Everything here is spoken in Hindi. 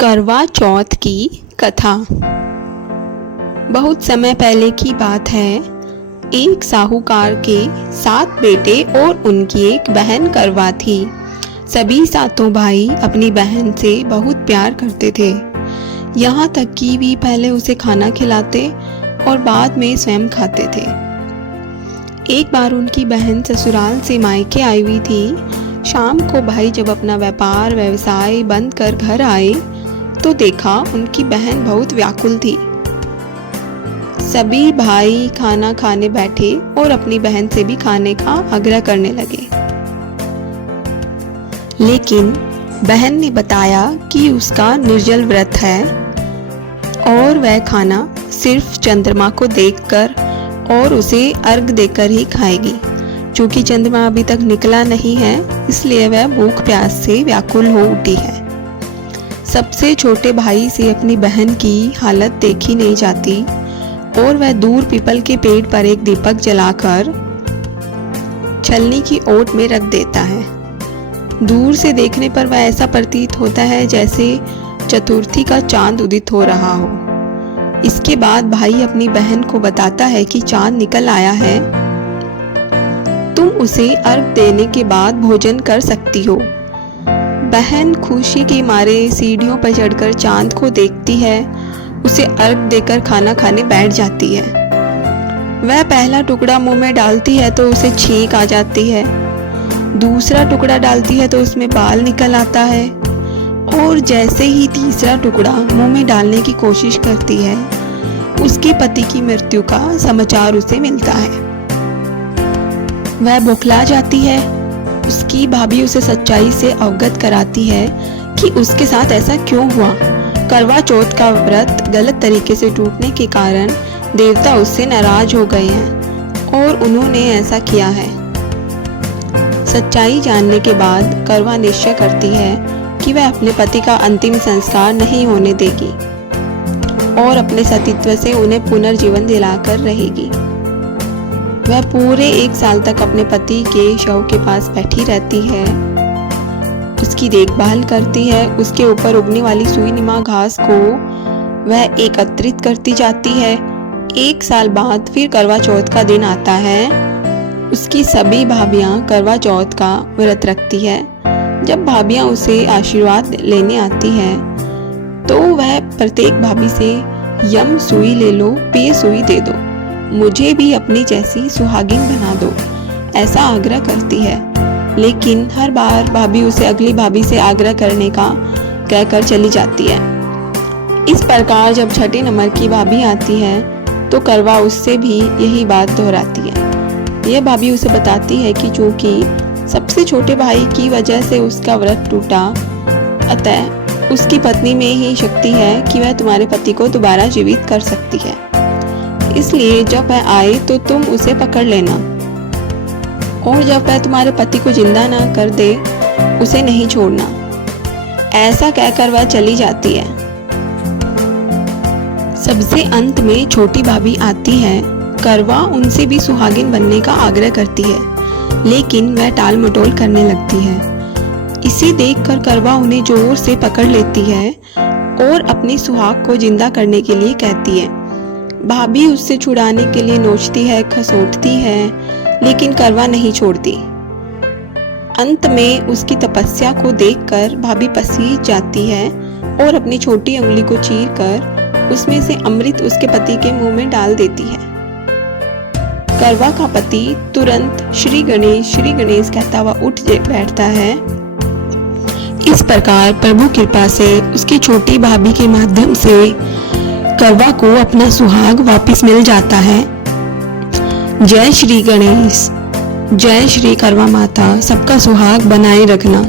करवा चौथ की कथा। बहुत समय पहले की बात है। एक साहूकार के 7 बेटे और उनकी एक बहन करवा थी। सभी सातों भाई अपनी बहन से बहुत प्यार करते थे, यहाँ तक कि वे पहले उसे खाना खिलाते और बाद में स्वयं खाते थे। एक बार उनकी बहन ससुराल से मायके आई हुई थी। शाम को भाई जब अपना व्यवसाय बंद कर घर आए तो देखा उनकी बहन बहुत व्याकुल थी। सभी भाई खाना खाने बैठे और अपनी बहन से भी खाने का आग्रह करने लगे, लेकिन बहन ने बताया कि उसका निर्जल व्रत है और वह खाना सिर्फ चंद्रमा को देखकर और उसे अर्घ देकर ही खाएगी। चूंकि चंद्रमा अभी तक निकला नहीं है, इसलिए वह भूख प्यास से व्याकुल हो उठी है। सबसे छोटे भाई से अपनी बहन की हालत देखी नहीं जाती और वह दूर पीपल के पेड़ पर एक दीपक जलाकर छलनी की ओट में रख देता है। दूर से देखने पर वह ऐसा प्रतीत होता है जैसे चतुर्थी का चांद उदित हो रहा हो। इसके बाद भाई अपनी बहन को बताता है कि चांद निकल आया है, तुम उसे अर्घ देने के बाद भोजन कर सकती हो। बहन खुशी के मारे सीढ़ियों पर चढ़कर चांद को देखती है, उसे अर्घ देकर खाना खाने बैठ जाती है। वह पहला टुकड़ा मुंह में डालती है तो उसे छींक आ जाती है, दूसरा टुकड़ा डालती है तो उसमें बाल निकल आता है और जैसे ही तीसरा टुकड़ा मुंह में डालने की कोशिश करती है, उसके पति की मृत्यु का समाचार उसे मिलता है। वह बौखला जाती है। उसकी भाभी उसे सच्चाई से अवगत कराती है कि उसके साथ ऐसा क्यों हुआ। करवा चौथ का व्रत गलत तरीके से टूटने के कारण देवता उससे नाराज हो गए हैं और उन्होंने ऐसा किया है। सच्चाई जानने के बाद करवा निश्चय करती है कि वह अपने पति का अंतिम संस्कार नहीं होने देगी और अपने सतीत्व से उन्हें पुनर्जीवन दिलाकर रहेगी। वह पूरे 1 साल तक अपने पति के शव के पास बैठी रहती है, उसकी देखभाल करती है। उसके ऊपर उगने वाली सुई निमा घास को वह एकत्रित करती जाती है। 1 साल बाद फिर करवा चौथ का दिन आता है। उसकी सभी भाभियां करवा चौथ का व्रत रखती है। जब भाभियां उसे आशीर्वाद लेने आती है तो वह प्रत्येक भाभी से यम सुई ले लो, पे सुई दे दो, मुझे भी अपनी जैसी सुहागिन बना दो, ऐसा आग्रह करती है। लेकिन हर बार भाभी उसे अगली भाभी से आग्रह करने का कहकर चली जाती है। इस प्रकार जब 6 नंबर की भाभी आती है तो करवा उससे भी यही बात दोहराती है। यह भाभी उसे बताती है कि चूंकि सबसे छोटे भाई की वजह से उसका व्रत टूटा, अतः उसकी पत्नी में ही शक्ति है कि वह तुम्हारे पति को दोबारा जीवित कर सकती है। इसलिए जब वह आए तो तुम उसे पकड़ लेना और जब वह तुम्हारे पति को जिंदा ना कर दे, उसे नहीं छोड़ना। ऐसा कहकर वह चली जाती है। सबसे अंत में छोटी भाभी आती है। करवा उनसे भी सुहागिन बनने का आग्रह करती है, लेकिन वह टाल मटोल करने लगती है। इसे देखकर करवा उन्हें जोर से पकड़ लेती है और अपनी सुहाग को जिंदा करने के लिए कहती है। भाभी उससे छुड़ाने के लिए नोचती है, खसोटती है, लेकिन करवा नहीं छोड़ती। अंत में उसकी तपस्या को देखकर भाभी पसीज जाती है और अपनी छोटी उंगली को चीरकर उसमें से अमृत उसके पति के मुंह में डाल देती है। करवा का पति तुरंत श्री गणेश कहता हुआ उठ बैठता है। इस प्रकार प्रभु कृपा से उसकी छोटी भाभी के माध्यम से करवा को अपना सुहाग वापस मिल जाता है। जय श्री गणेश, जय श्री करवा माता, सबका सुहाग बनाए रखना।